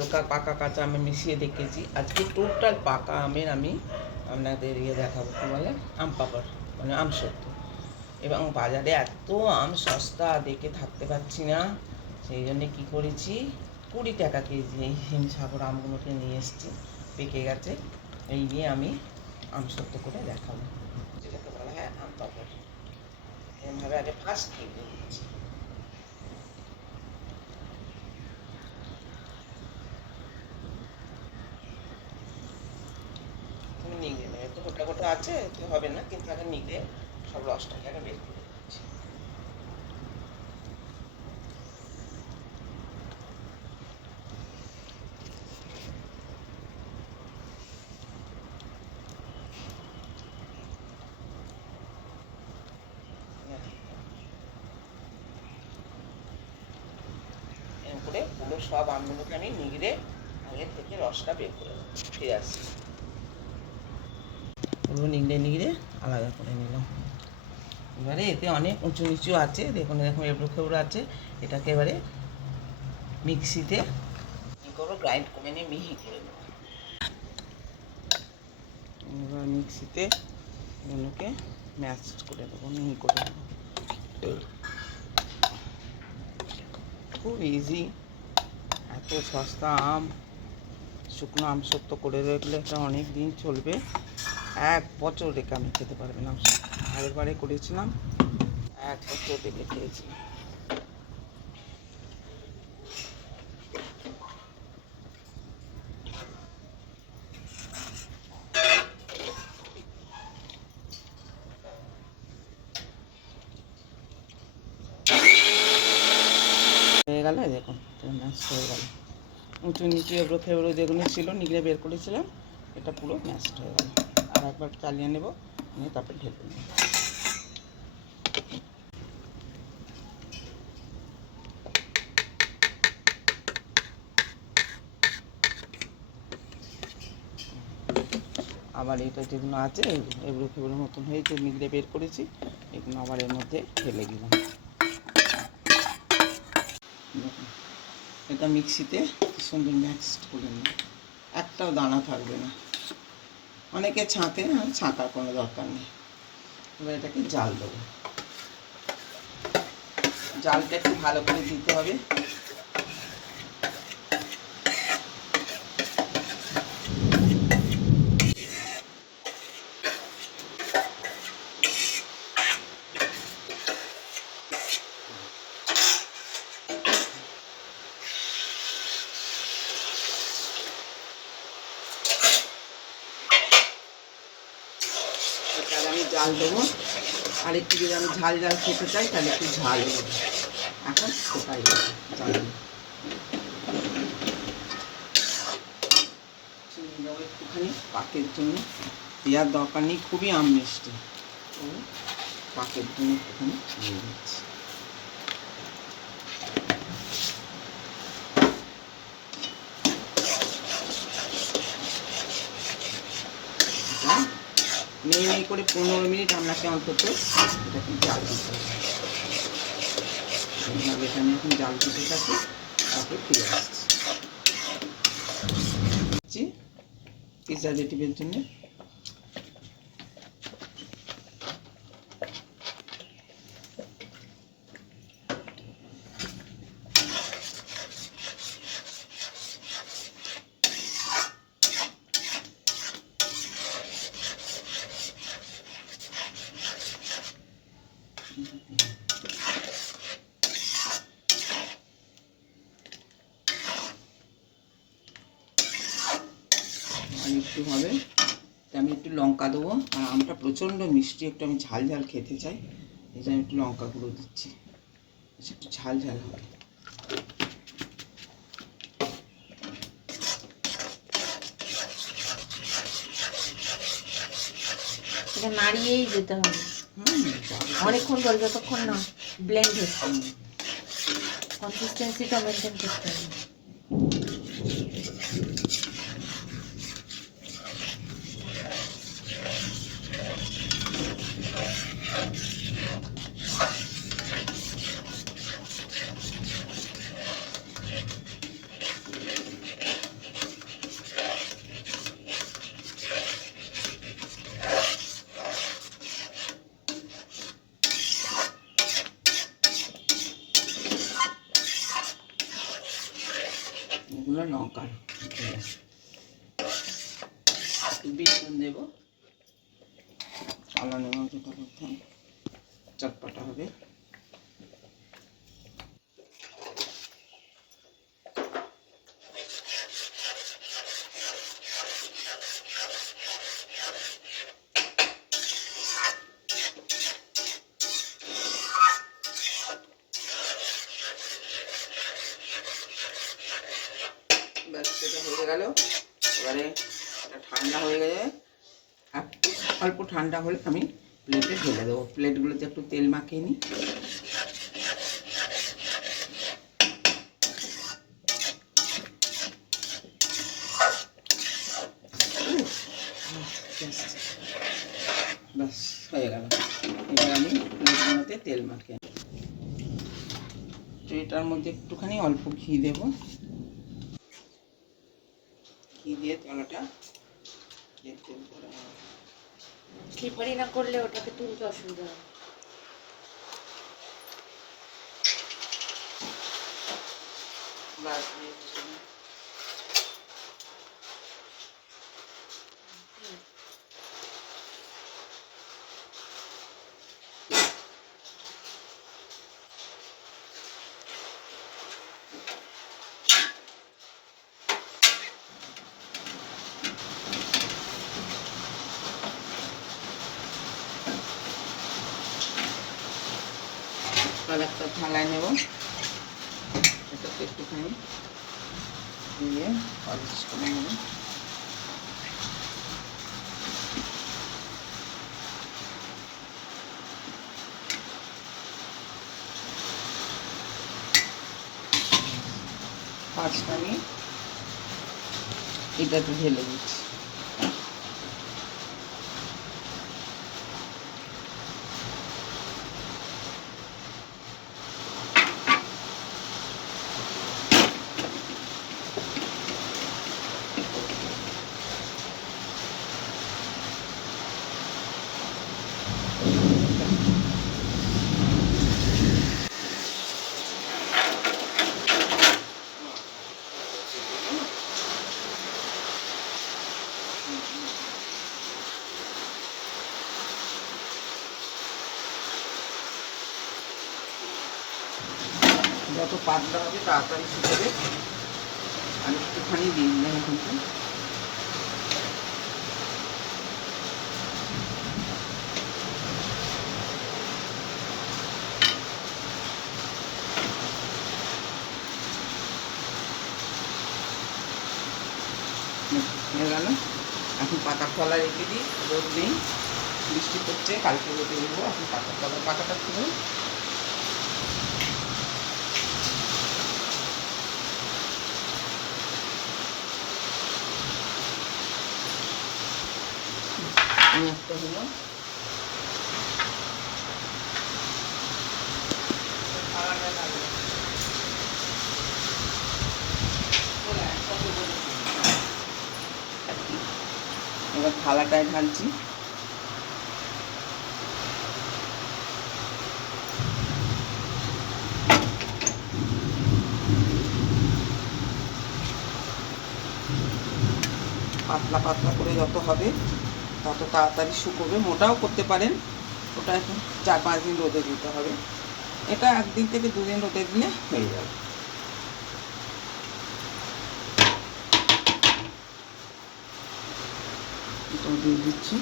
হালকা পাকা কাঁচা আম মিশিয়ে দেখেছি। আজকে টোটাল পাকা আমের আমি আপনাদের দেখাবো, কী বলে, আম পাপড়, মানে আম সত্য। এবং বাজারে এত আম সস্তা, দেখে থাকতে পারছি না, সেই জন্যে কী করেছি, 20 টাকা কেজি এই হিমসাগর আমগুলোকে নিয়ে এসেছি, পেকে গেছে। এই নিয়ে আমি আম সত্য করে দেখাবো, যেটাকে বলা হয় আম পাপড়। এরমভাবে আগে ফার্স্ট কিনে নিচ্ছি। তুমি নিগড়ে নেবে, তো গোটা গোটা আছে, তো হবে না, কিন্তু আগে নিগড়ে সব রসটাকে আগে বের করে দিচ্ছি। এরকম করে পুরো সব আমগুলোকে আমি নিগড়ে আগে থেকে রসটা বের করে দেবো। ফিরে আসছি, পুরো নিগড়ে নিগড়ে আলাদা করে নিলাম। এবারে এতে অনেক উঁচু নিচু আছে, দেখুন এরকম এবড়ো খেবড়ো আছে। এটাকে এবারে মিক্সিতে কী করবো, গ্রাইন্ড করে নিয়ে মিহি করে নেবো। এবার মিক্সিতে এগুলোকে ম্যাশ করে দেবো, মিহি করে দেবো। খুব ইজি, এত সস্তা আম, শুকনো আম সত্য করে রাখলে এটা অনেক দিন চলবে, 1 বছর রেখে আমি খেতে পারবেন আম সত্য। আগের বারে করেছিলাম, 1 বছর রেখে খেয়েছিলাম। হয়ে গেল, দেখুন ম্যাশ হয়ে গেল। উঁচু নিচু এবড়ো খেবড়ো যেগুলো ছিল নিগড়ে বের করেছিলাম, এটা পুরো ম্যাশড হয়ে গেল। আর একবার চালিয়ে নেব, নিয়ে তারপর ঢেলে নেব। আবার এটা যেগুলো আছে এবড়ো খেবড়োর মতন হয়েছে, নিগড়ে বের করেছি, এগুলো আবার এর মধ্যে ঢেলে দিলাম। এটা মিক্সিতে কি সুন্দর মিক্সড করে নিই, একটাও দানা থাকবে না। অনেকে ছাঁকে, ছাঁকার কোনো দরকার নেই। এবার এটাকে জাল দেবো, জালটা একটু ভালো করে দিতে হবে। আমি জাল দেবো, আর একটু যদি আমি ঝাল ঝাল খেতে চাই তাহলে একটু ঝাল দেবো। এখন কোথায় জাল চিনি দেবো একটুখানি পাকের জন্য, দেওয়ার দরকার নেই, খুবই আম মিষ্টি, তো পাকের জন্য একটুখানি দিয়ে দিচ্ছি। নেই নেই করে 15 মিনিট আপনাকে অন্তত এটাকে জাল দিতে হবে। এটা আমি এখন জাল দিতে থাকি, তারপরে ফিরে আসছি প্রিজারভেটিভের জন্য। আর একটু হবে, আমি একটু লঙ্কা দেবো, আর আমটা প্রচণ্ড মিষ্টি, একটু আমি ঝাল ঝাল খেতে চাই, এই জন্য একটু লঙ্কা গুঁড়ো দিচ্ছি, একটু ঝাল ঝাল হবে। এটা নাড়িয়েই যেতে হবে অনেকক্ষণ ধরে, যতক্ষণ না ব্লেন্ড হচ্ছে, কনসিস্টেন্সিটা মেনটেন করতে হবে। এগুলো লঙ্কা, একটু বিট নুন দেবো, চালানো মাংসটা করতে চটপটা হবে। ব্যাস সেটা হয়ে গেল। এবারে এটা ঠান্ডা হয়ে গেছে, একটু অল্প ঠান্ডা হলে আমি প্লেটে ঢেলে দেবো। প্লেটগুলোতে একটু তেল মাখিয়ে নিই। ব্যাস হয়ে গেল। এবার আমি প্লেটগুলোতে তেল মাখিয়ে নিই। এটার মধ্যে একটুখানি অল্প ঘি দেবো, ঘি দিয়ে তলাটা তেল করে স্লিপারি না করলে ওটাকে তুলতে অসুবিধা হবে। ব্যাস একটা থালায় নেব, এটাকে একটুখানি দিয়ে পলিশ করে নেব। পাঁচটা আমি এটাতে ঢেলে দিচ্ছি। যত পাতলা হবে তাড়াতাড়ি শুকাবে। আর একটুখানি দিয়ে দিলাম এখন। হয়ে গেল। এখন পাতার তলা রেখে দিই, রোদ নেই, বৃষ্টি পড়ছে, কালকে রোদে দেবো। এখন পাতার তলা পাতাটা খুলে একটা হলো এবার থালাটায় ঢালছি। পাতলা পাতলা করে যত হবে তত তাড়াতাড়ি শুকোবে। মোটাও করতে পারেন, ওটা এখন 4-5 দিন রোদে দিতে হবে। এটা 1 দিন থেকে 2 দিন রোদে দিলে হয়ে যাবে। এটা দিয়ে দিচ্ছি।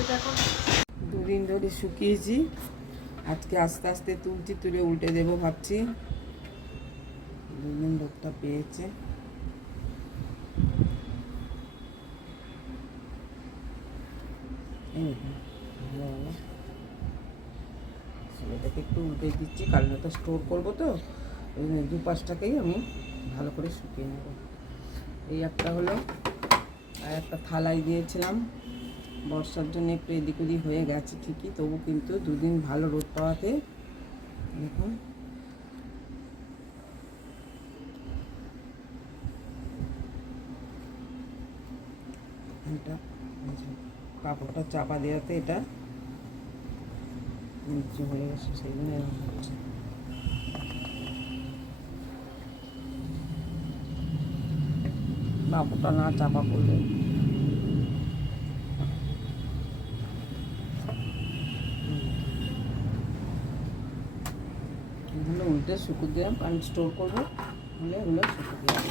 এটা এখন 2 দিন ধরে শুকিয়েছি, আজকে আস্তে আস্তে তুলছি, তুলে উল্টে দেবো ভাবছি। 2 দিন রোদটা পেয়েছে। এটাকে একটু উল্টে দিচ্ছি, কারণ এটা স্টোর করবো তো, ওই জন্য 2-5টাকেই আমি ভালো করে শুকিয়ে নেব। এই একটা হলো, আর একটা থালায় দিয়েছিলাম। বর্ষার জন্য একটু এদিক ওদিক হয়ে গেছে ঠিকই, তবু কিন্তু 2 দিন ভালো রোদ পাওয়াতে দেখুন এটা এই যে কাপড়টা চাপা দেওয়াতে এটা নিচে হয়ে গেছে, সেই জন্য এরকম হচ্ছে। কাপড়টা না চাপা করলে এগুলো উল্টে শুকো দিলাম, কারণ স্টোর করবো, হলে এগুলো শুকো দিলাম।